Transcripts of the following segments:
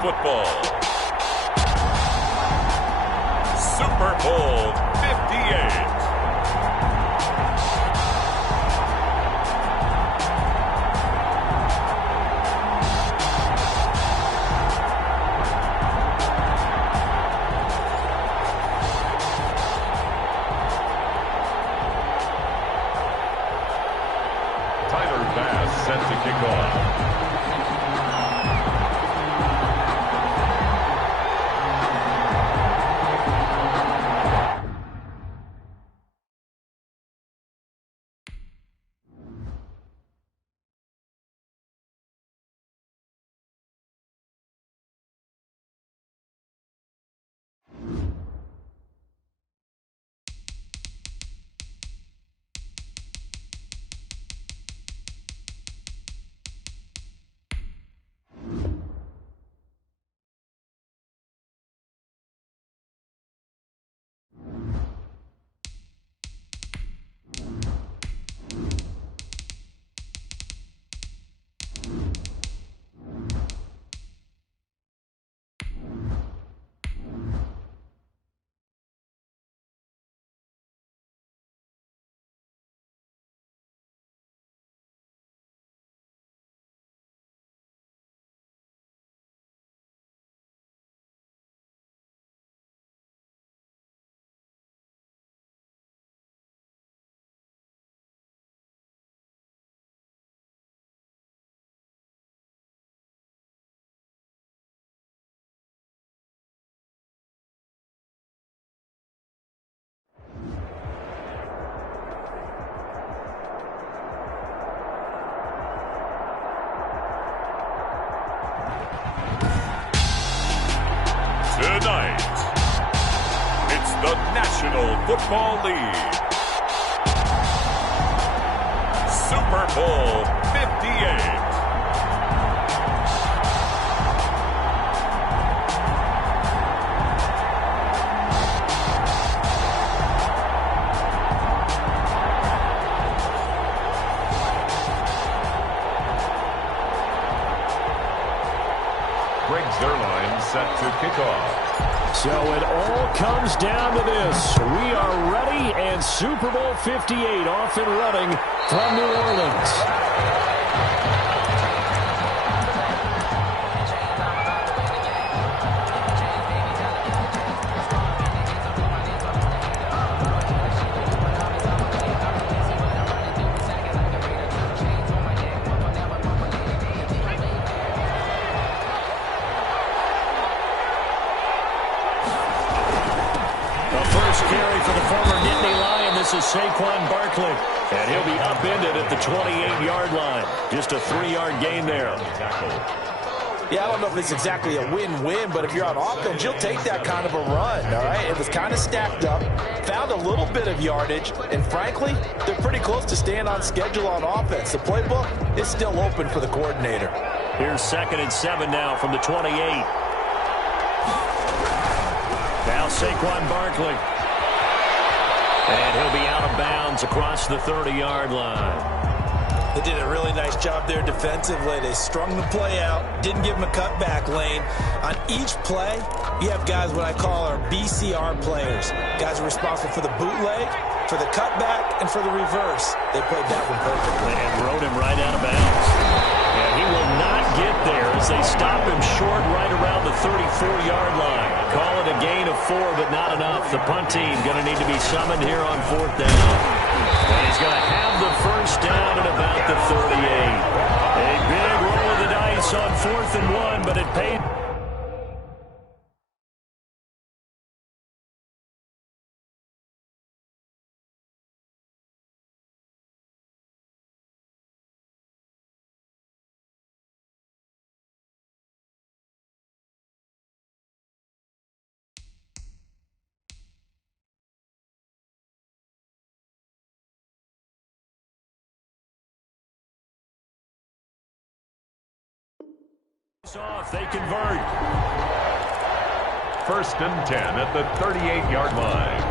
football. Super Bowl 58. Set to kick off. Tonight, it's the National Football League. Super Bowl 58. Set to kick off. So it all comes down to this. We are ready, and Super Bowl 58 off and running from New Orleans. This is Saquon Barkley, and he'll be upended at the 28-yard line. Just a 3-yard gain there. Yeah, I don't know if it's exactly a win-win, but if you're on offense, you'll take that kind of a run, all right? It was kind of stacked up, found a little bit of yardage, and frankly, they're pretty close to staying on schedule on offense. The playbook is still open for the coordinator. Here's 2nd and 7 now from the 28. Now Saquon Barkley. And he'll be out of bounds across the 30-yard line. They did a really nice job there defensively. They strung the play out, didn't give him a cutback lane. On each play, you have guys what I call our BCR players. Guys are responsible for the bootleg, for the cutback, and for the reverse. They played that one perfectly. And rode him right out of bounds. And he will not get there as they stop him short right around the 34-yard line. Call it a gain of 4, but not enough. The punt team going to need to be summoned here on 4th down. And he's going to have the first down at about the 38. A big roll of the dice on 4th and 1, but it paid. Off, they convert. 1st and 10 at the 38-yard line.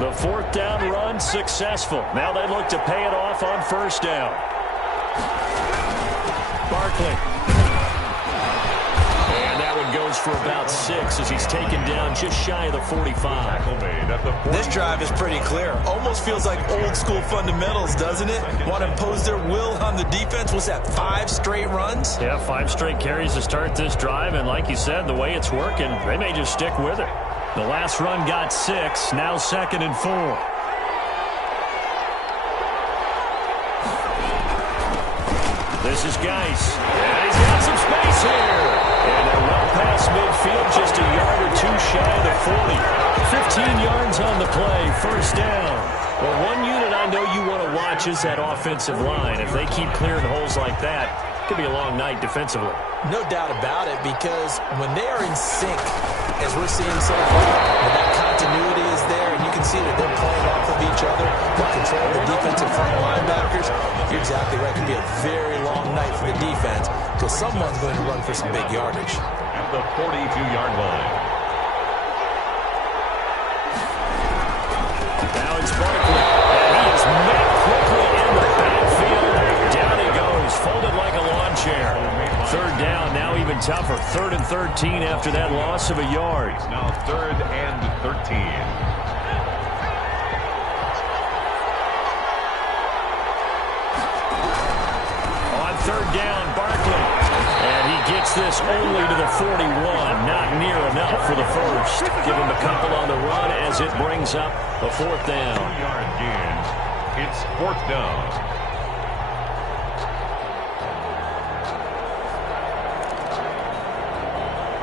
The fourth down run successful. Now they look to pay it off on first down. Barkley. And that one goes for about 6 as he's taken down just shy of the 45. This drive is pretty clear. Almost feels like old school fundamentals, doesn't it? Want to impose their will on the defense. Was that 5 straight runs? Yeah, 5 straight carries to start this drive. And like you said, the way it's working, they may just stick with it. The last run got 6. Now 2nd and 4. This is Geis. And he's got some space here. And they're well past midfield, just a yard or 2 shy of the 40. 15 yards on the play, first down. Well, one unit I know you want to watch is that offensive line. If they keep clearing holes like that, it could be a long night defensively. No doubt about it, because when they are in sync, as we're seeing so far, when that continuity is there, and you can see that they're playing off of each other, they're controlling the defensive front linebackers, you're exactly right. It could be a very long night for the defense, because someone's going to run for some big yardage. At the 42-yard line. Now it's Barkley, and he is met quickly in the backfield. Down he goes, folded like a lawn chair. Third down, now even tougher. 3rd and 13 after that loss of a yard. Now 3rd and 13. On 3rd down, Barkley. And he gets this only to the 41. Not near enough for the first. Give him a couple on the run as it brings up a 4th down. 2-yard gain. It's 4th down.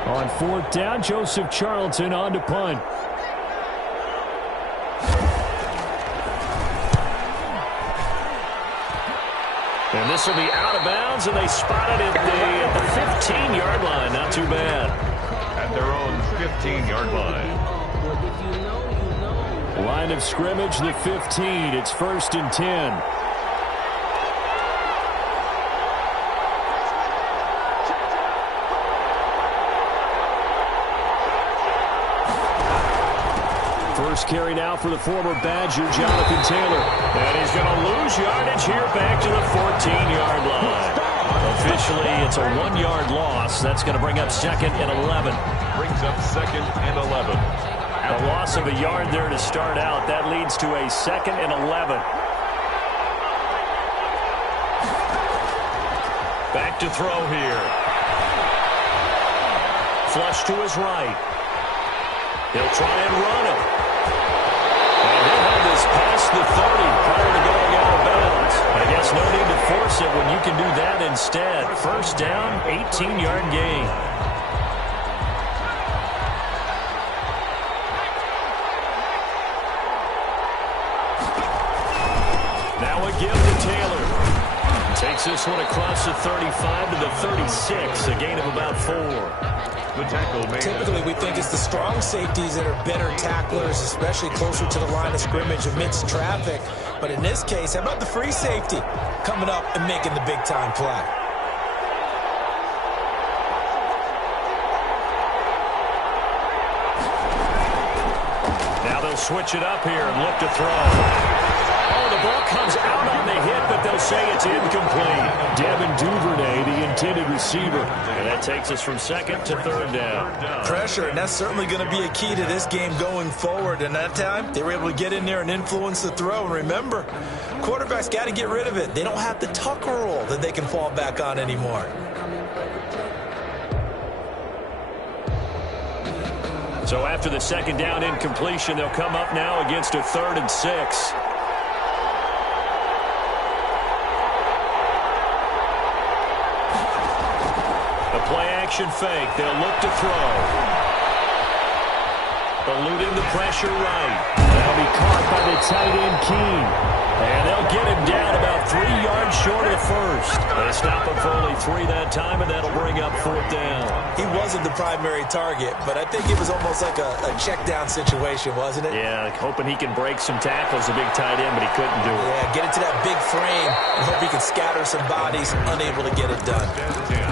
On 4th down, Joseph Charlton on to punt. And this will be out of bounds, and they spotted it at the 15-yard line. Not too bad. At their own 15-yard line. Line of scrimmage, the 15. It's 1st and 10. First carry now for the former Badger, Jonathan Taylor. And he's going to lose yardage here back to the 14-yard line. Officially, it's a 1-yard loss. That's going to bring up 2nd and 11. Brings up 2nd and 11. A loss of a yard there to start out. That leads to a 2nd and 11. Back to throw here. Flush to his right. He'll try and run him. And he'll have this past the 30 prior to going out of bounds. I guess no need to force it when you can do that instead. First down, 18-yard gain. Now a give to Taylor. Takes this one across the 35 to the 36, a gain of about 4. The tackle made. Typically, we think it's the strong safeties that are better tacklers, especially closer to the line of scrimmage amidst traffic. But in this case, how about the free safety coming up and making the big-time play? Now they'll switch it up here and look to throw. Oh, the ball comes out on the hit, but they'll say it's incomplete. Devin Duvernay, the intended receiver. And that takes us from 2nd to 3rd down. Pressure, and that's certainly going to be a key to this game going forward. And that time, they were able to get in there and influence the throw. And remember, quarterbacks got to get rid of it. They don't have the tucker roll that they can fall back on anymore. So after the 2nd down incompletion, they'll come up now against a 3rd and 6. Play-action fake. They'll look to throw. Eluding the pressure right. That'll be caught by the tight end, Keene. And they'll get him down about 3 yards short of the first. They stop him for only 3 that time, and that'll bring up 4th down. He wasn't the primary target, but I think it was almost like a check down situation, wasn't it? Yeah, hoping he can break some tackles, a big tight end, but he couldn't do it. Yeah, get into that big frame and hope he can scatter some bodies, unable to get it done.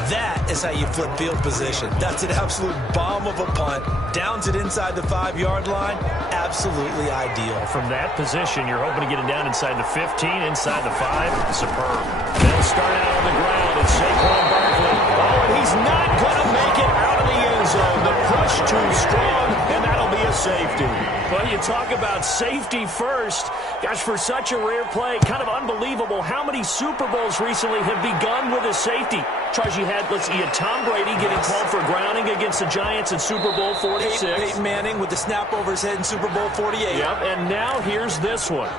That is how you flip field position. That's an absolute bomb of a punt. Downs it inside the 5-yard line. Absolutely ideal. From that position, you're hoping to get it down inside the 15, inside the 5. Superb. They'll start out on the ground. It's Saquon Barkley. Oh, and he's not going to make it out of the end zone. The push too strong, and that'll be a safety. Well, you talk about safety first. Gosh, for such a rare play, kind of unbelievable how many Super Bowls recently have begun with a safety. Charles, you had Tom Brady getting called for grounding against the Giants in Super Bowl 46. Peyton Manning with the snap over his head in Super Bowl 48. Yep, and now here's this one.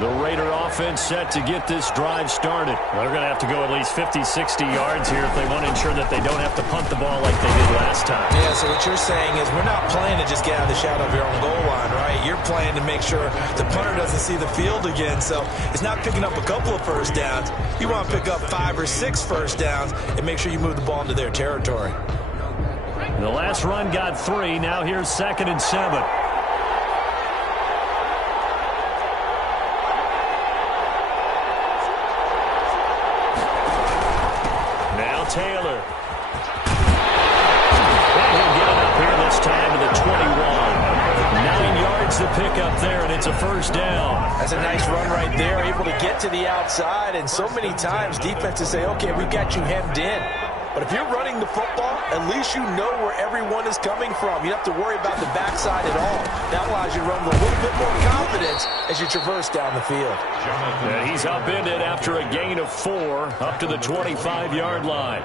The Raider offense set to get this drive started. Well, they're going to have to go at least 50, 60 yards here if they want to ensure that they don't have to punt the ball like they did last time. Yeah, so what you're saying is we're not playing to just get out of the shadow of your own goal line, right? You're playing to make sure the punter doesn't see the field again. So it's not picking up a couple of first downs. You want to pick up 5 or 6 first downs and make sure you move the ball into their territory. The last run got 3. Now here's 2nd and 7. Taylor. And he'll get it up here this time to the 21. 9 yards to pick up there, and it's a first down. That's a nice run right there, able to get to the outside. And so many times defenses say, okay, we've got you hemmed in. But if you're running the football, at least you know where everyone is coming from. You don't have to worry about the backside at all. That allows you to run with a little bit more confidence as you traverse down the field. And he's upended after a gain of 4 up to the 25-yard line.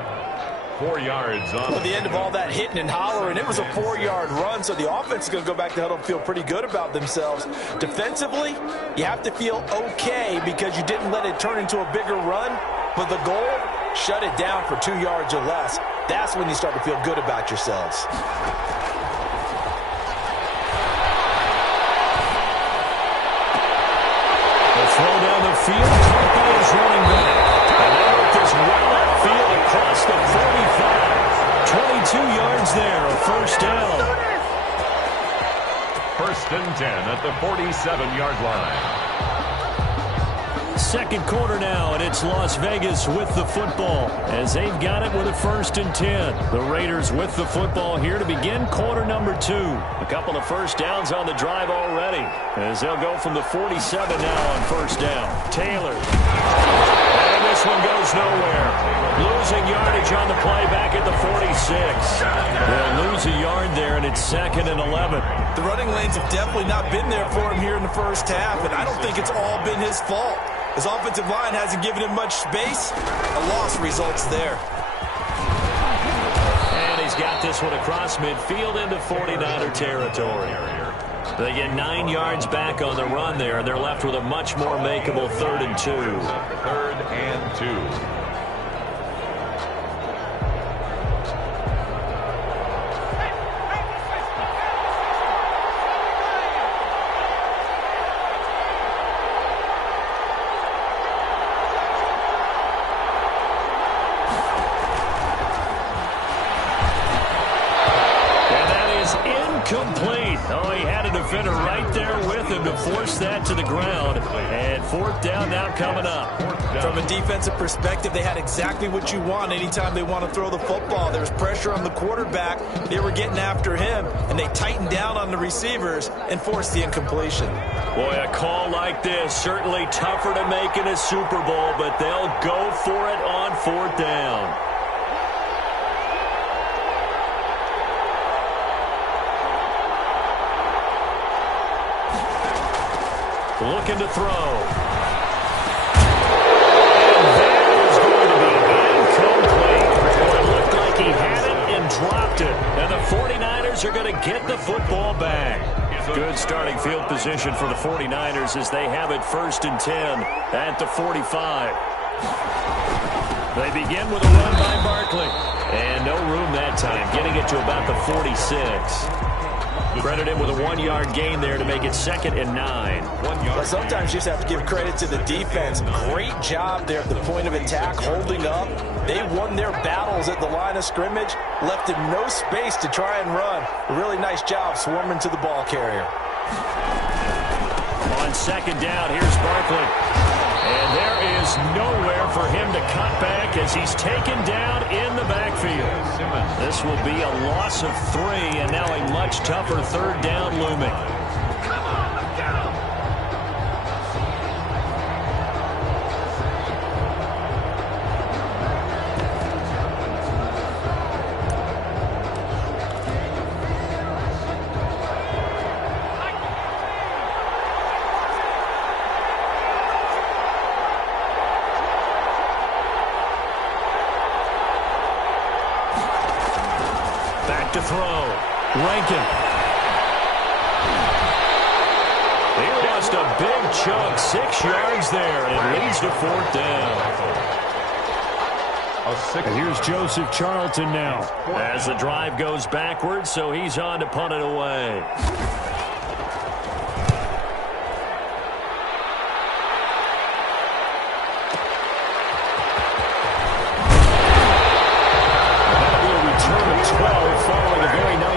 4 yards on. At the end of all that hitting and hollering, it was a 4-yard run, so the offense is going to go back to huddle and feel pretty good about themselves. Defensively, you have to feel okay because you didn't let it turn into a bigger run, but the goal, shut it down for 2 yards or less. That's when you start to feel good about yourselves. The throw down the field, Tarpey is running back. And they work this well upfield across the 45. 22 yards there, a first down. 1st and 10 at the 47-yard line. 2nd quarter now, and it's Las Vegas with the football as they've got it with a 1st and 10. The Raiders with the football here to begin quarter number 2. A couple of first downs on the drive already as they'll go from the 47 now on first down. Taylor. And this one goes nowhere. Losing yardage on the play back at the 46. They'll lose a yard there, and it's 2nd and 11. The running lanes have definitely not been there for him here in the first half, and I don't think it's all been his fault. His offensive line hasn't given him much space. A loss results there. And he's got this one across midfield into 49er territory. They get 9 yards back on the run there, and they're left with a much more makeable 3rd and 2. 3rd and 2. Complete. Oh, he had a defender right there with him to force that to the ground. And 4th down now coming up. From a defensive perspective, they had exactly what you want anytime they want to throw the football. There was pressure on the quarterback. They were getting after him, and they tightened down on the receivers and forced the incompletion. Boy, a call like this, certainly tougher to make in a Super Bowl, but they'll go for it on 4th down. Looking to throw. And that is going to be incomplete. Well, it looked like he had it and dropped it. And the 49ers are going to get the football back. Good starting field position for the 49ers as they have it 1st and 10 at the 45. They begin with a run by Barkley. And no room that time, getting it to about the 46. Credit him with a 1-yard gain there to make it 2nd and 9. Well, sometimes you just have to give credit to the defense. Great job there at the point of attack, holding up. They won their battles at the line of scrimmage, left him no space to try and run. A really nice job swarming to the ball carrier. On 2nd down, here's Barkley. And there is nowhere for him to cut back as he's taken down in the backfield. This will be a loss of 3, and now a much tougher 3rd down looming. To throw. Rankin. He lost a big chunk, 6 yards there, and it leads to 4th down. And here's Joseph Charlton now. As the drive goes backwards, so he's on to punt it away.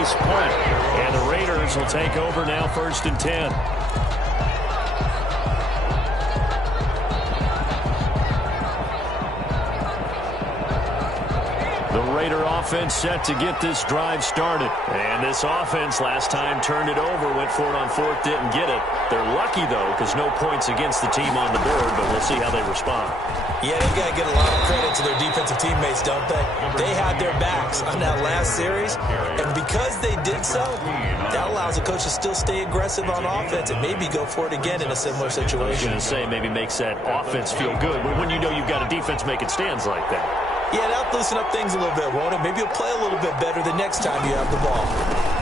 Punt. And the Raiders will take over now, 1st and 10. The Raider offense set to get this drive started. And this offense last time turned it over, went for it on 4th, didn't get it. They're lucky, though, because no points against the team on the board, but we'll see how they respond. Yeah, they've got to get a lot of credit to their defensive teammates, don't they? They had their backs on that last series, and because they did so, that allows the coach to still stay aggressive on offense and maybe go for it again in a similar situation. I was going to say maybe makes that offense feel good, but when you know you've got a defense making stands like that. Yeah, that'll loosen up things a little bit, won't it? Maybe you'll play a little bit better the next time you have the ball.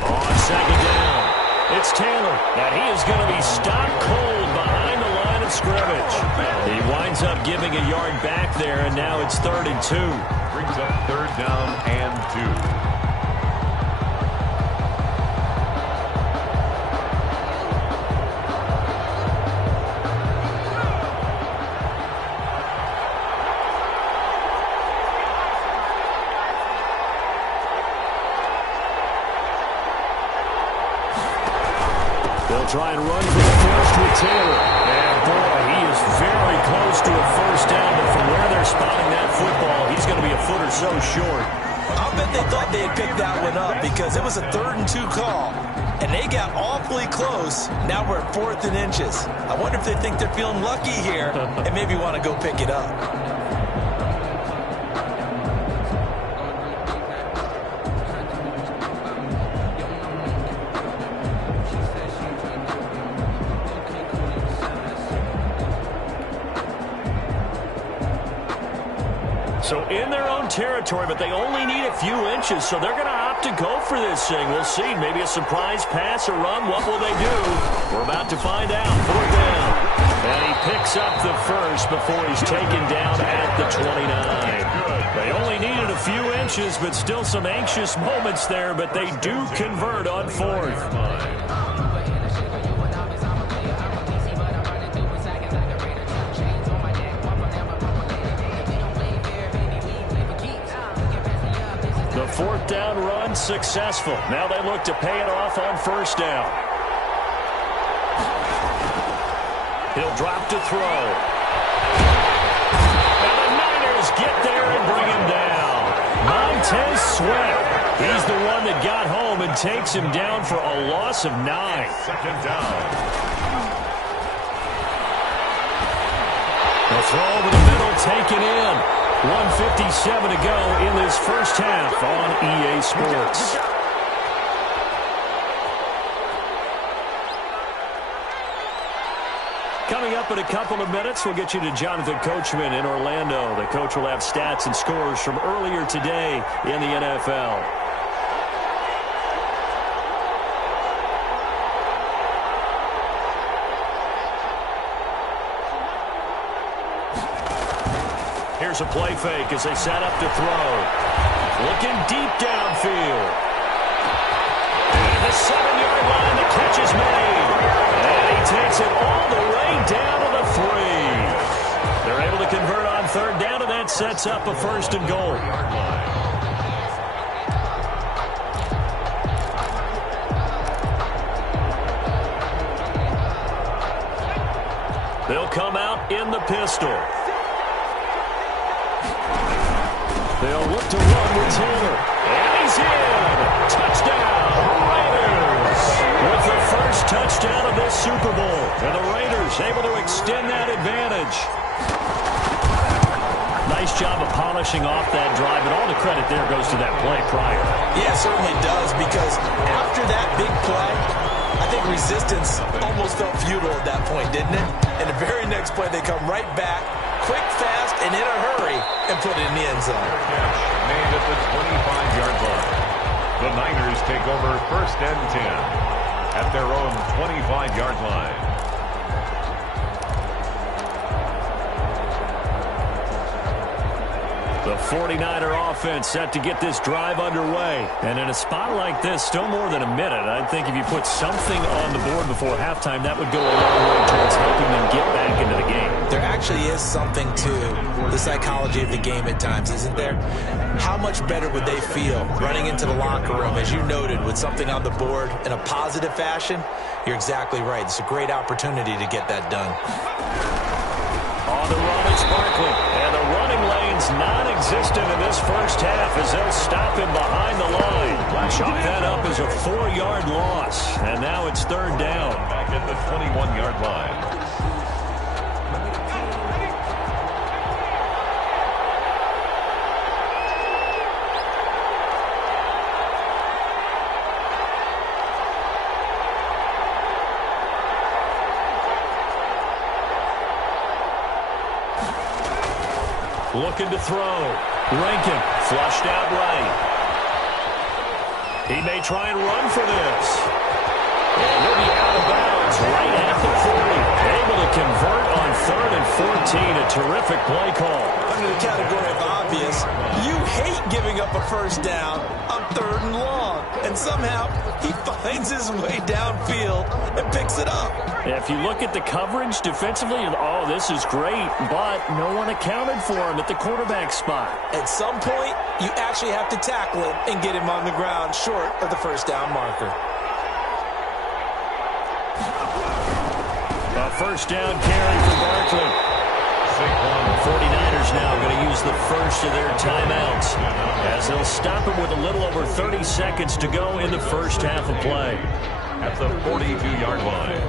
On 2nd down, it's Taylor, and he is going to be stopped cold behind the line of scrimmage. He winds up giving a yard back there, and now it's 3rd and 2. Brings up 3rd down and 2. Try and run for the first with Taylor. And boy, he is very close to a 1st down, but from where they're spotting that football, he's going to be a foot or so short. I'll bet they thought they had picked that one up because it was a 3rd and 2 call, and they got awfully close. Now we're at 4th and inches. I wonder if they think they're feeling lucky here and maybe want to go pick it up. So in their own territory, but they only need a few inches, so they're going to opt to go for this thing. We'll see. Maybe a surprise pass or run. What will they do? We're about to find out. 4th down. And he picks up the first before he's taken down at the 29. They only needed a few inches, but still some anxious moments there, but they do convert on 4th. The 4th down run successful. Now they look to pay it off on 1st down. He'll drop to throw. And the Niners get there and bring him down. Montez Sweat. He's the one that got home and takes him down for a loss of 9. 2nd down. The throw over the middle taken in. 1:57 to go in this first half on EA Sports. Coming up in a couple of minutes, we'll get you to Jonathan Coachman in Orlando. The coach will have stats and scores from earlier today in the NFL. Here's a play fake as they set up to throw. Looking deep downfield. And the 7-yard line. Gets it all the way down to the 3. They're able to convert on third down, and that sets up a first and goal. They'll come out in the pistol. They'll look to run with Taylor. And he's in. Touchdown, Raiders. With the first touchdown of this Super Bowl. And the Raiders able to extend that advantage. Nice job of polishing off that drive, and all the credit there goes to that play prior. Yeah, it certainly does, because after that big play, I think resistance almost felt futile at that point, didn't it? And the very next play, they come right back, quick, fast, and in a hurry, and put it in the end zone. Made at the 25-yard line. The Niners take over first and 10 at their own 25-yard line. The 49er offense set to get this drive underway. And in a spot like this, still more than a minute, I think if you put something on the board before halftime, that would go a long way towards helping them get back into the game. There actually is something to the psychology of the game at times, isn't there? How much better would they feel running into the locker room, as you noted, with something on the board in a positive fashion? You're exactly right. It's a great opportunity to get that done. On the run, it's Barkley. And the running lane's non-existent in this first half as they'll stop him behind the line. Chalk that up as a 4-yard loss. And now it's third down. Back at the 21-yard line. Looking to throw. Rankin flushed out right. He may try and run for this. And he'll be out of bounds right at the 40. Able to convert on 3rd and 14. A terrific play call. Under the category of obvious, you hate giving up a first down on 3rd and long. And somehow he finds his way downfield and picks it up. If you look at the coverage defensively, oh, this is great, but no one accounted for him at the quarterback spot. At some point, you actually have to tackle him and get him on the ground short of the first down marker. A first down carry for Barkley. The 49ers now going to use the first of their timeouts as they'll stop him with a little over 30 seconds to go in the first half of play. At the 42-yard line.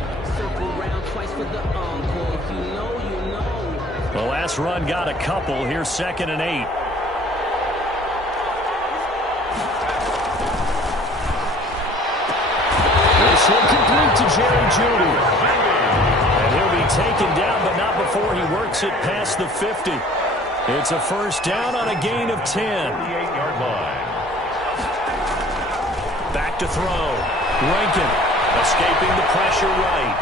The last run got a couple. Here's 2nd and 8. This will complete to Jerry Jeudy. And he'll be taken down, but not before he works it past the 50. It's a first down on a gain of 10. 38-yard line. Back to throw. Rankin escaping the pressure right.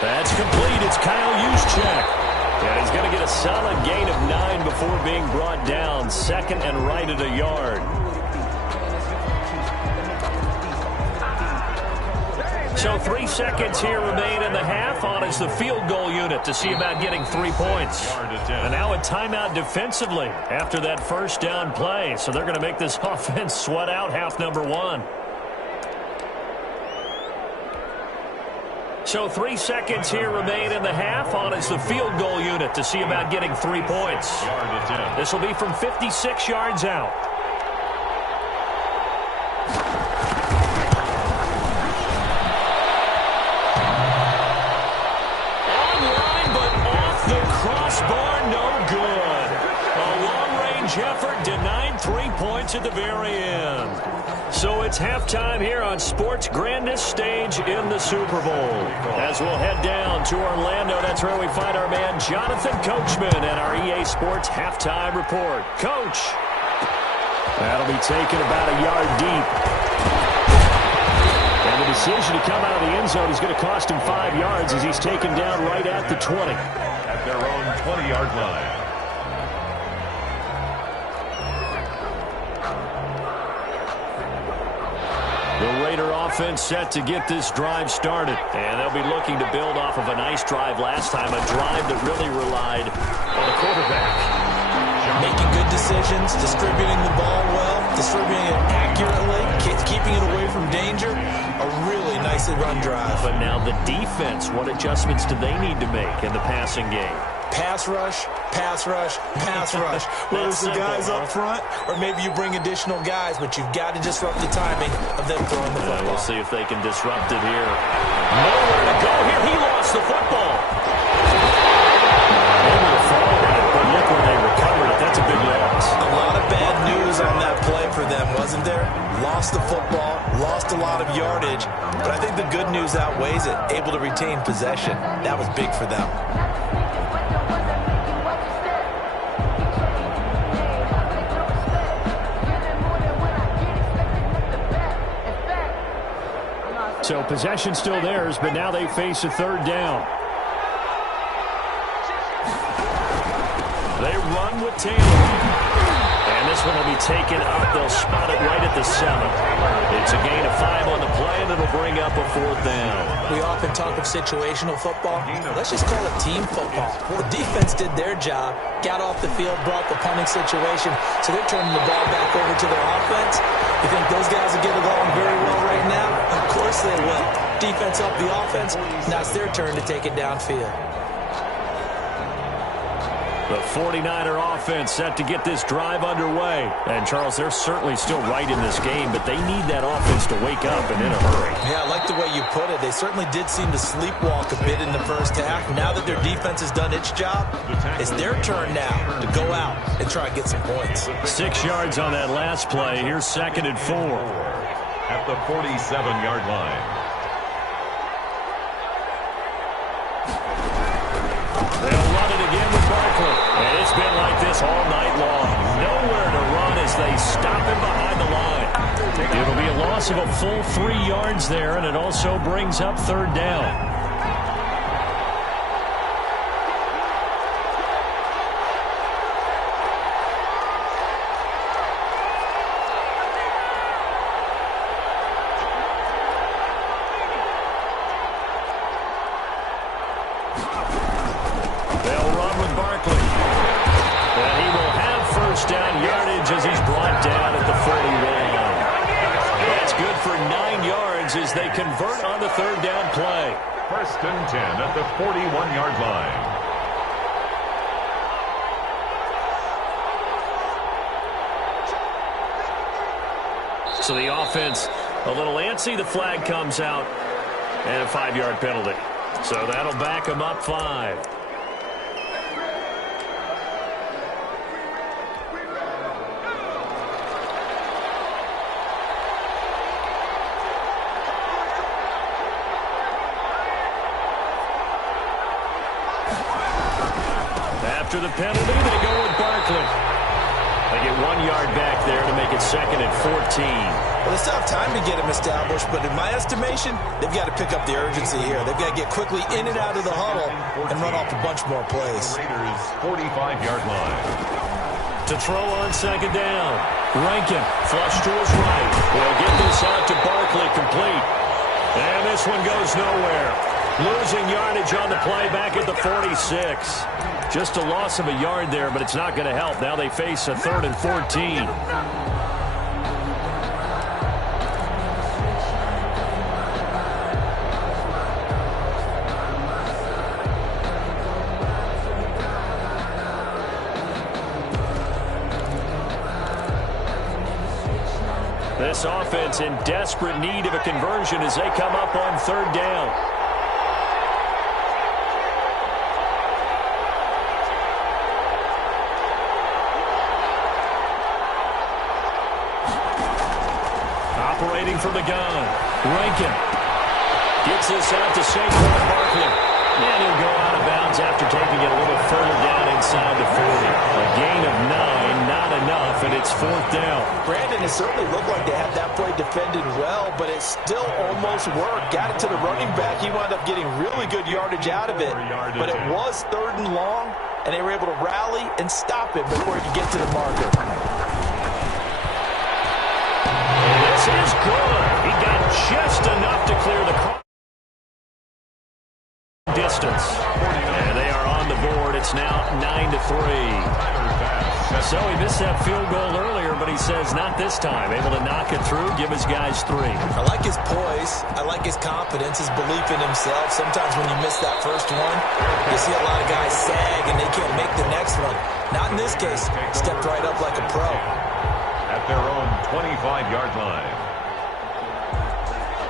That's complete. It's Kyle Juszczyk. And he's going to get a solid gain of 9 before being brought down. 2nd and right at a yard. So 3 seconds here remain in the half. On is the field goal unit to see about getting 3 points. And now a timeout defensively after that first down play. So they're going to make this offense sweat out half number 1. So 3 seconds here remain in the half. On is the field goal unit to see about getting 3 points. This will be from 56 yards out. Online, but off the crossbar, no good. A long-range effort denied 3 points at the very end. So it's halftime here on sports' grandest stage in the Super Bowl. As we'll head down to Orlando, that's where we find our man Jonathan Coachman and our EA Sports halftime report. Coach. That'll be taken about a yard deep. And the decision to come out of the end zone is going to cost him 5 yards as he's taken down right at the 20. At their own 20-yard line. The Raider offense set to get this drive started. And they'll be looking to build off of a nice drive last time, a drive that really relied on the quarterback. Making good decisions, distributing the ball well, distributing it accurately, keeping it away from danger. A really nicely run drive. But now the defense, what adjustments do they need to make in the passing game? Pass rush, pass rush, pass rush. Whether it's the guys up front or maybe you bring additional guys, but you've got to disrupt the timing of them throwing the football. We'll see if they can disrupt it here. Nowhere to go here. He lost the football. Able to follow it, but look where they recovered it. That's a big loss. A lot of bad news on that play for them, wasn't there? Lost the football, lost a lot of yardage, but I think the good news outweighs it. Able to retain possession. That was big for them. So possession still theirs, but now they face a third down. They run with Taylor. And this one will be taken up. They'll spot it right at the 7. It's a gain of 5 on the play, and it'll bring up a 4th down. We often talk of situational football. Let's just call it team football. The defense did their job, got off the field, brought the punting situation, so they're turning the ball back over to their offense. You think those guys will get along very well right now? Of course they will. Defense up the offense. Now it's their turn to take it downfield. The 49er offense set to get this drive underway. And, Charles, they're certainly still right in this game, but they need that offense to wake up and in a hurry. Yeah, I like the way you put it. They certainly did seem to sleepwalk a bit in the first half. Now that their defense has done its job, it's their turn now to go out and try and get some points. 6 yards on that last play. Here's 2nd and 4. At the 47-yard line. They'll run it again with Barkley. And it's been like this all night long. Nowhere to run as they stop him behind the line. It'll be a loss of a full 3 yards there, and it also brings up 3rd down. As they convert on the 3rd down play. 1st and 10 at the 41-yard line. So the offense a little antsy. The flag comes out and a 5-yard penalty. So that'll back them up 5. After the penalty, they go with Barkley. They get 1 yard back there to make it 2nd and 14. Well, they still have time to get him established, but in my estimation, they've got to pick up the urgency here. They've got to get quickly in and out of the huddle and run off a bunch more plays. Raiders 45-yard line. To throw on 2nd down. Rankin, flush to his right. They'll get this out to Barkley, complete. And this one goes nowhere. Losing yardage on the play back at the 46. Just a loss of a yard there, but it's not going to help. Now they face a 3rd and 14. This offense in desperate need of a conversion as they come up on 3rd down. Operating from the gun. Rankin gets this out to Saquon Barkley. And he'll go out of bounds after taking it a little further down inside the 40. A gain of 9, not enough, and it's 4th down. Brandon, it certainly looked like they had that play defended well, but it still almost worked. Got it to the running back. He wound up getting really good yardage out of it. But it was 3rd and long, and they were able to rally and stop it before he could get to the marker. This is good. He got just three. So he missed that field goal earlier, but he says not this time. Able to knock it through, give his guys three. I like his poise. I like his confidence, his belief in himself. Sometimes when you miss that first one, you see a lot of guys sag and they can't make the next one. Not in this case. Stepped right up like a pro. At their own 25-yard line.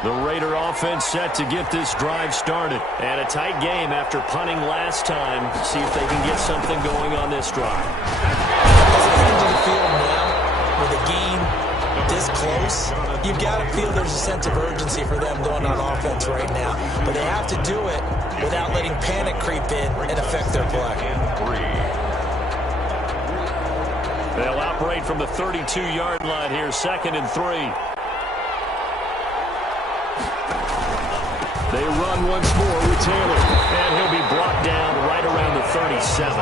The Raider offense set to get this drive started. And a tight game after punting last time. See if they can get something going on this drive. As they head to the field now, with a game this close, you've got to feel there's a sense of urgency for them going on offense right now. But they have to do it without letting panic creep in and affect their play. They'll operate from the 32-yard line here, 2nd and 3. They run once more with Taylor, and he'll be brought down right around the 37.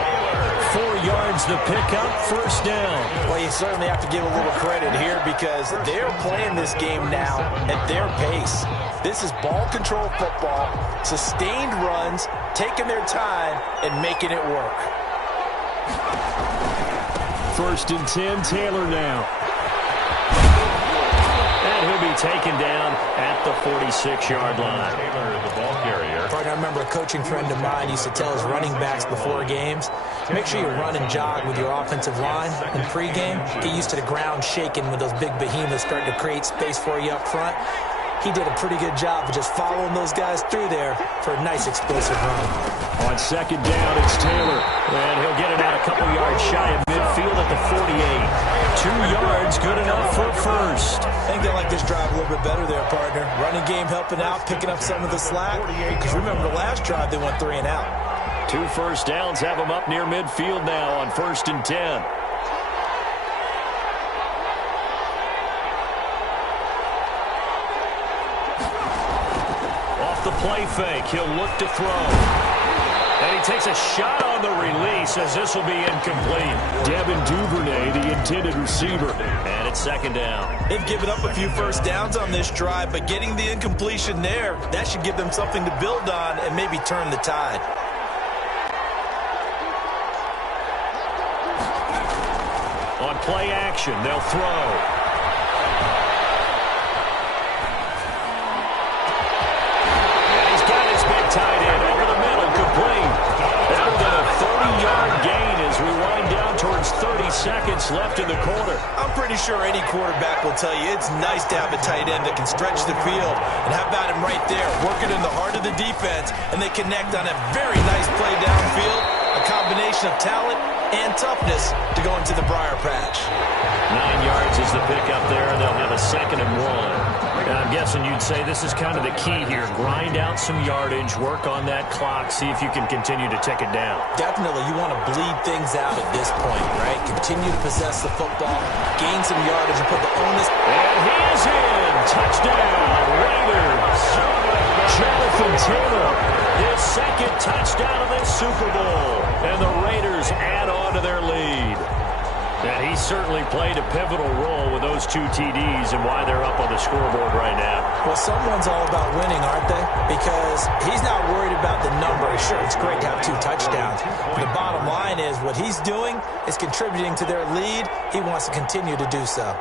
4 yards the pickup, first down. Well, you certainly have to give a little credit here because they're playing this game now at their pace. This is ball control football, sustained runs, taking their time, and making it work. 1st and 10, Taylor now. And he'll be taken down at the 46-yard line. Taylor, the ball carrier. I remember a coaching friend of mine used to tell his running backs before games, make sure you run and jog with your offensive line in pregame. Get used to the ground shaking when those big behemoths start to create space for you up front. He did a pretty good job of just following those guys through there for a nice explosive run. On 2nd down, it's Taylor. And he'll get it out a couple yards shy of midfield at the 48. 2 yards, good enough for first. I think they like this drive a little bit better there, partner. Running game helping out, picking up some of the slack. Because remember the last drive, they went 3 and out. 2 first downs have them up near midfield now on 1st and 10. The play fake. He'll look to throw. And he takes a shot on the release as this will be incomplete. Devin Duvernay, the intended receiver. And it's 2nd down. They've given up a few first downs on this drive, but getting the incompletion there, that should give them something to build on and maybe turn the tide. On play action, they'll throw. Tight end over the middle, complete. That'll get a 30-yard gain as we wind down towards 30 seconds left in the quarter. I'm pretty sure any quarterback will tell you it's nice to have a tight end that can stretch the field. And how about him right there, working in the heart of the defense, and they connect on a very nice play downfield, a combination of talent and toughness to go into the briar patch. 9 yards is the pickup there, and they'll have a 2nd and 1. And I'm guessing you'd say this is kind of the key here. Grind out some yardage, work on that clock, see if you can continue to tick it down. Definitely, you want to bleed things out at this point, right? Continue to possess the football, gain some yardage, and put the onus. And he is in. Touchdown, Raiders. Jonathan Taylor, his 2nd touchdown of this Super Bowl. And the Raiders add on to their lead. And he certainly played a pivotal role with those 2 TDs and why they're up on the scoreboard right now. Well, someone's all about winning, aren't they? Because he's not worried about the number. Sure, it's great to have 2 touchdowns. But the bottom line is what he's doing is contributing to their lead. He wants to continue to do so.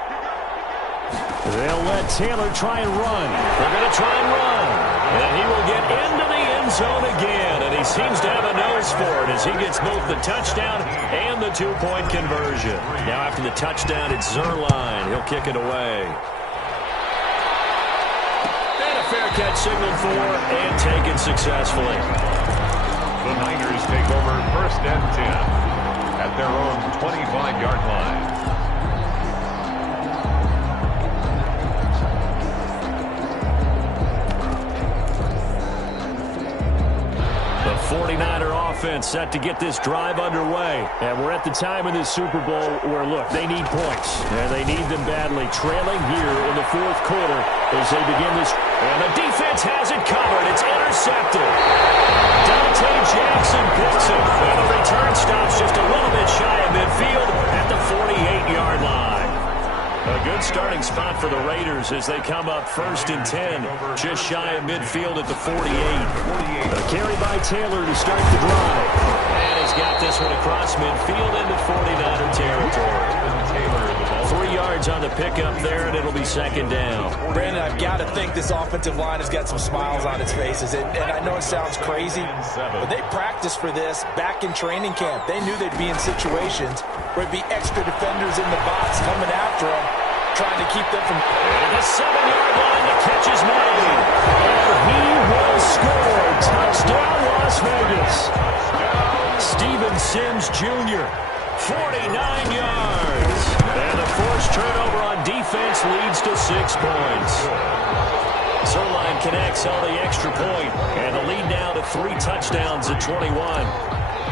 They'll let Taylor try and run. They're going to try and run. And he will get into the end zone again. And he seems to have a nose for it as he gets both the touchdown and the 2-point conversion. Now after the touchdown, it's Zerline. He'll kick it away. And a fair catch signaled for and taken successfully. The Niners take over 1st and 10 at their own 25-yard line. The 49er offense set to get this drive underway. And we're at the time in this Super Bowl where, look, they need points. And they need them badly. Trailing here in the 4th quarter as they begin this. And the defense has it covered. It's intercepted. Dante Jackson picks it. And the return stops just a little bit shy of midfield at the 48-yard line. A good starting spot for the Raiders as they come up 1st and 10, just shy of midfield at the 48. A carry by Taylor to start the drive. And he's got this one across midfield into 49er territory. 3 yards on the pickup there, and it'll be 2nd down. Brandon, I've got to think this offensive line has got some smiles on its faces. And I know it sounds crazy, but they practiced for this back in training camp. They knew they'd be in situations where there'd be extra defenders in the box coming after them, trying to keep them from... And the 7-yard line, the catch is made. And he will score. Touchdown, Las Vegas. Steven Sims Jr., 49 yards. And the forced turnover on defense leads to 6 points. Zerline connects on the extra point, and the lead now to 3 touchdowns at 21.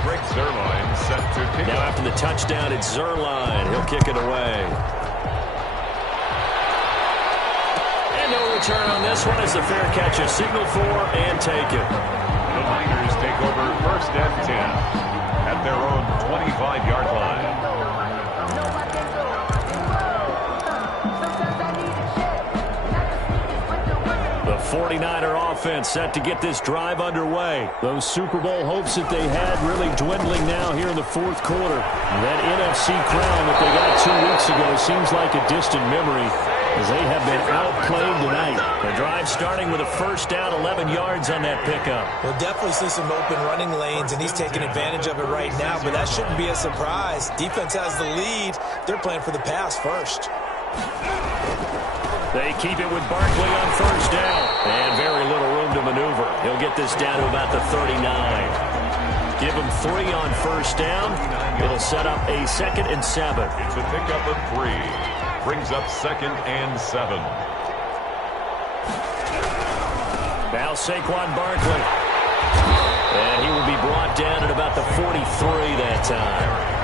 Greg Zerline set to kick. Now after the touchdown, it's Zerline. He'll kick it away. And no return on this one as the fair catch is signaled for and taken. The Niners take over 1st and 10 at their own 25-yard line. The 49er offense set to get this drive underway. Those Super Bowl hopes that they had really dwindling now here in the 4th quarter. That NFC crown that they got 2 weeks ago seems like a distant memory as they have been outplayed tonight. The drive starting with a 1st down, 11 yards on that pickup. We'll definitely see some open running lanes, and he's taking advantage of it right now, but that shouldn't be a surprise. Defense has the lead. They're playing for the pass first. They keep it with Barkley on 1st down. And very little room to maneuver. He'll get this down to about the 39. Give him 3 on 1st down. It'll set up a 2nd and 7. It's a pickup of 3. Brings up 2nd and 7. Now Saquon Barkley. And he will be brought down at about the 43 that time.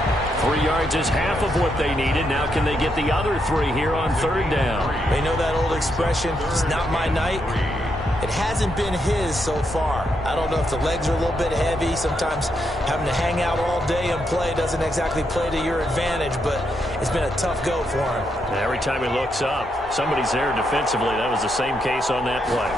3 yards is half of what they needed. Now can they get the other 3 here on 3rd down? They know that old expression, it's not my night. It hasn't been his so far. I don't know if the legs are a little bit heavy. Sometimes having to hang out all day and play doesn't exactly play to your advantage, but it's been a tough go for him. Every time he looks up, somebody's there defensively. That was the same case on that play.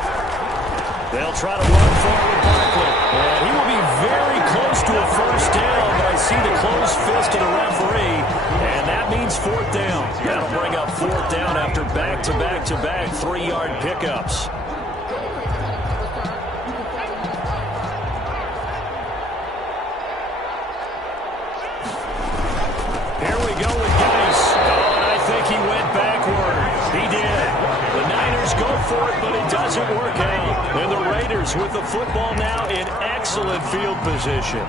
They'll try to run forward Barkley. And he will be very close to a 1st down, but I see the closed fist of the referee, and that means 4th down. That'll bring up 4th down after back-to-back-to-back 3-yard pickups. Here we go with Geis. Oh, and I think he went backward. He did. The Niners go for it, but it doesn't work out. And the Raiders with the football now in excellent field position.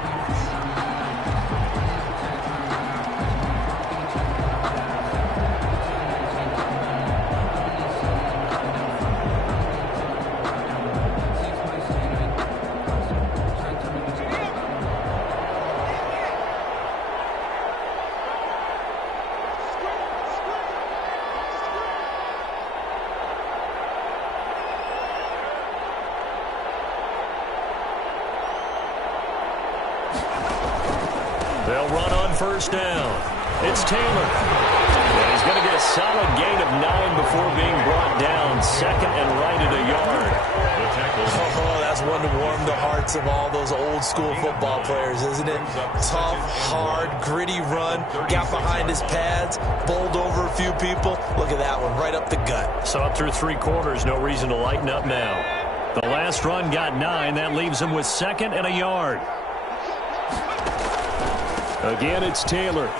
They'll run on 1st down. It's Taylor. And he's going to get a solid gain of 9 before being brought down. 2nd and right at a yard. Oh, that's one to warm the hearts of all those old school football players, isn't it? Tough, hard, gritty run. Got behind his pads, bowled over a few people. Look at that one, right up the gut. Saw it through 3 quarters. No reason to lighten up now. The last run got 9. That leaves him with 2nd and a yard. Again, it's Taylor. And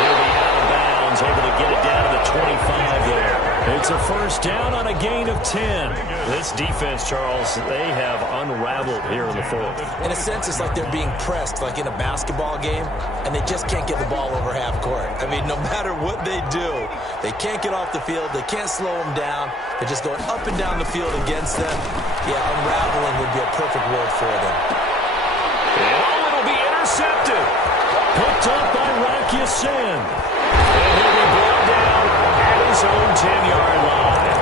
he'll be out of bounds, able to get it down to the 25 there. It's a 1st down on a gain of 10. This defense, Charles, they have unraveled here in the 4th. In a sense, it's like they're being pressed, like in a basketball game, and they just can't get the ball over half court. I mean, no matter what they do, they can't get off the field. They can't slow them down. They're just going up and down the field against them. Yeah, unraveling would be a perfect word for them. Oh, it'll be intercepted. Picked up by Rocky Sin. And he'll be brought down at his own 10-yard line.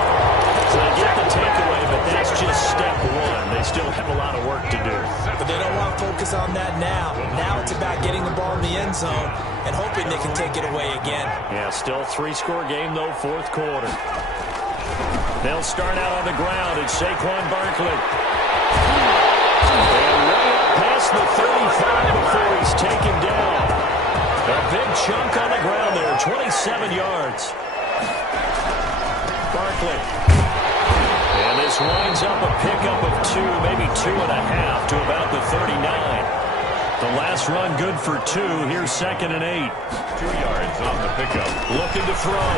So they get the takeaway, but that's just step 1. They still have a lot of work to do. But they don't want to focus on that now. Now it's about getting the ball in the end zone and hoping they can take it away again. Yeah, still three-score game, though, fourth quarter. They'll start out on the ground. It's Saquon Barkley. And way up past the 35 before he's taken down. A big chunk on the ground there, 27 yards. Barkley. And this winds up a pickup of 2, maybe 2.5 to about the 39. The last run good for 2. Here's 2nd and 8. 2 yards on the pickup. Looking to throw.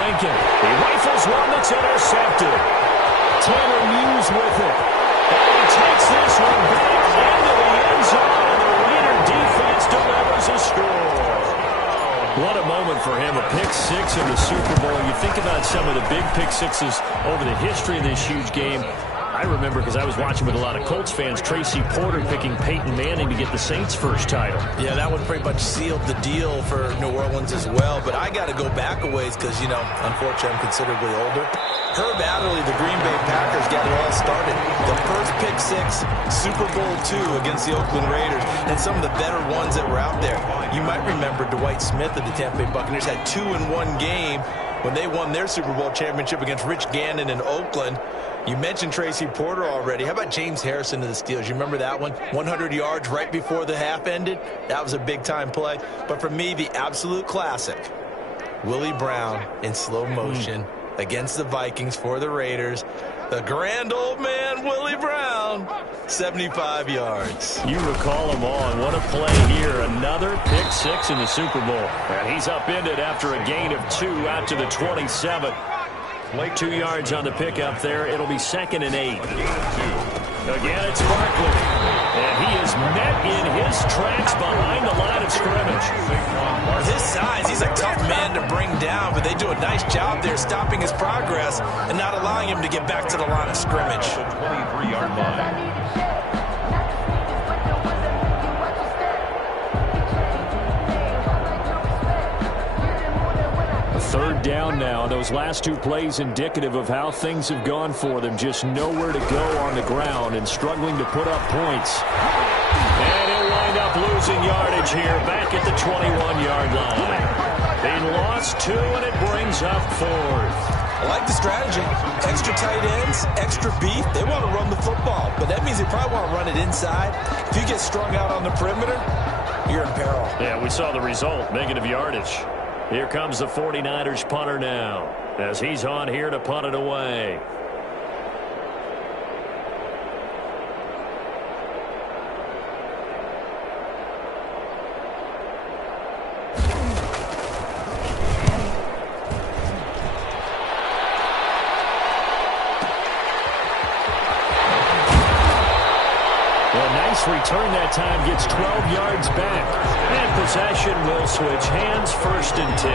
Lincoln. He rifles one that's intercepted. Taylor Muse with it. And he takes this one back into the end zone, and the Raider defense delivers a score. What a moment for him. A pick 6 in the Super Bowl. You think about some of the big pick 6s over the history of this huge game. I remember, because I was watching with a lot of Colts fans, Tracy Porter picking Peyton Manning to get the Saints' first title. Yeah, that one pretty much sealed the deal for New Orleans as well. But I got to go back a ways because, you know, unfortunately I'm considerably older. Herb Adderley, the Green Bay Packers, got it all started. The first pick 6, Super Bowl II against the Oakland Raiders, and some of the better ones that were out there. You might remember Dwight Smith of the Tampa Bay Buccaneers had 2 in one game when they won their Super Bowl championship against Rich Gannon in Oakland. You mentioned Tracy Porter already. How about James Harrison of the Steelers? You remember that one? 100 yards right before the half ended? That was a big-time play. But for me, the absolute classic, Willie Brown in slow motion against the Vikings for the Raiders. The grand old man, Willie Brown, 75 yards. You recall them all, and what a play here. Another pick 6 in the Super Bowl. And he's upended after a gain of 2 out to the 27. 2 yards on the pickup there. It'll be 2nd and 8. Again, it's Barkley. And he is met in his tracks behind the line of scrimmage. For his size, he's a tough man to bring down, but they do a nice job there stopping his progress and not allowing him to get back to the line of scrimmage. 23-yard line. Third down now. Those last 2 plays indicative of how things have gone for them. Just nowhere to go on the ground and struggling to put up points. And he'll wind up losing yardage here back at the 21-yard line. They lost 2, and it brings up 4th. I like the strategy. Extra tight ends, extra beef. They want to run the football, but that means they probably want to run it inside. If you get strung out on the perimeter, you're in peril. Yeah, we saw the result. Negative yardage. Here comes the 49ers punter now, as he's on here to punt it away. Well, nice return that time. Gets 12 yards back. And possession will switch hands, 1st and 10.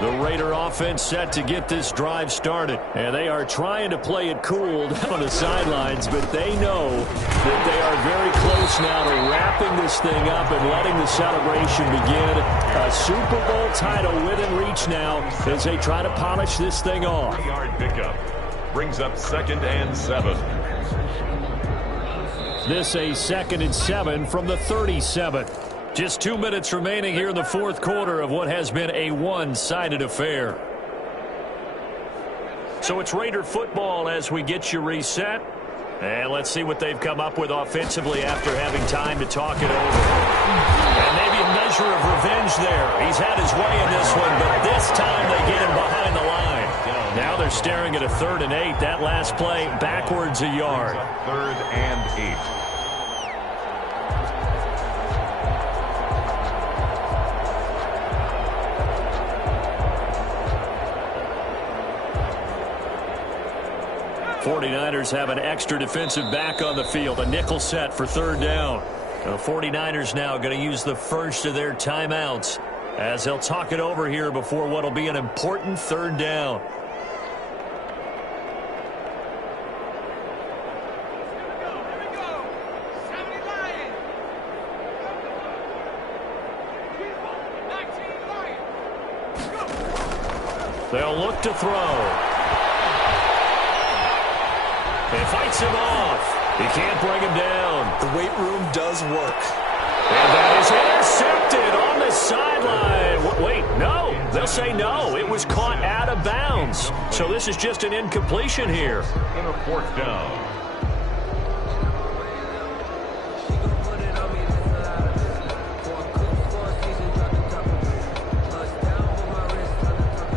The Raider offense set to get this drive started. And they are trying to play it cool down on the sidelines, but they know that they are very close now to wrapping this thing up and letting the celebration begin. A Super Bowl title within reach now as they try to polish this thing off. 3-yard pickup. Brings up 2nd and 7. This a 2nd and 7 from the 37. Just 2 minutes remaining here in the fourth quarter of what has been a one-sided affair. So it's Raider football as we get you reset. And let's see what they've come up with offensively after having time to talk it over. And maybe a measure of revenge there. He's had his way in this one, but this time they get him behind the line. Now they're staring at a 3rd and 8. That last play backwards a yard. 3rd and 8. '49ers have an extra defensive back on the field. A nickel set for 3rd down. The '49ers now going to use the first of their timeouts as they'll talk it over here before what will be an important 3rd down. They'll look to throw. he fights him off. He can't bring him down. The weight room does work. And that is intercepted on the sideline. Wait, no. They'll say no. It was caught out of bounds. So this is just an incompletion here. In a 4th down.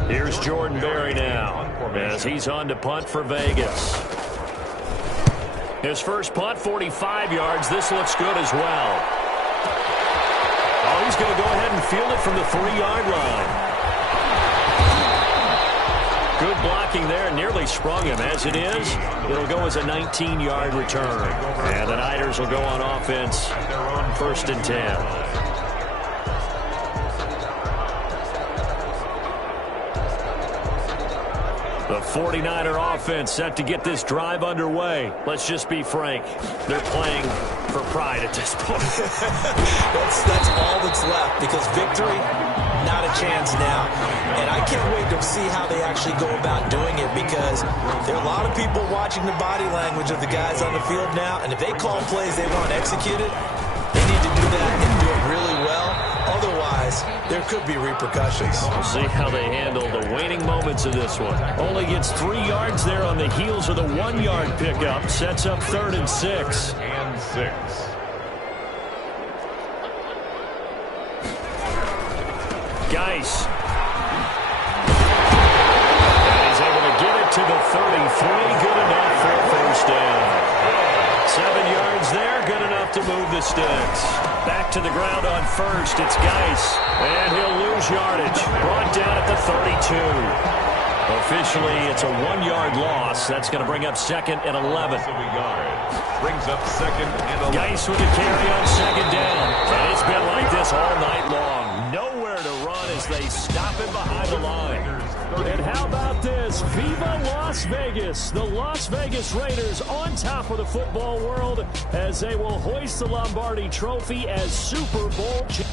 Here's Jordan Berry now as he's on to punt for Vegas. His first punt, 45 yards. This looks good as well. Oh, he's going to go ahead and field it from the 3-yard line. Good blocking there. Nearly sprung him. As it is, it'll go as a 19-yard return. And the Niners will go on offense. 1st and 10. The 49er offense set to get this drive underway. Let's just be frank. They're playing for pride at this point. that's all that's left, because victory, not a chance now. And I can't wait to see how they actually go about doing it, because there are a lot of people watching the body language of the guys on the field now, and if they call plays they want executed, they need to do that and do it really well. Otherwise, there could be repercussions. We'll see how they handle the waning moments of this one. Only gets 3 yards there on the heels of the 1-yard pickup. Sets up 3rd and 6. And 6. Geis. And he's able to get it to the 33. Good enough for a 1st down. 7 yards there. Good enough to move the sticks. Back to the ground on 1st. It's Geis. And he'll lose yardage. Brought down at the 32. Officially, it's a 1-yard loss. That's going to bring up 2nd and 11. Brings up 2nd and 11. Geis with the carry on 2nd down. And it's been like this all night long. Nowhere to run as they stop him behind the line. And how about this? Viva Las Vegas. The Las Vegas Raiders on top of the football world as they will hoist the Lombardi Trophy as Super Bowl champions.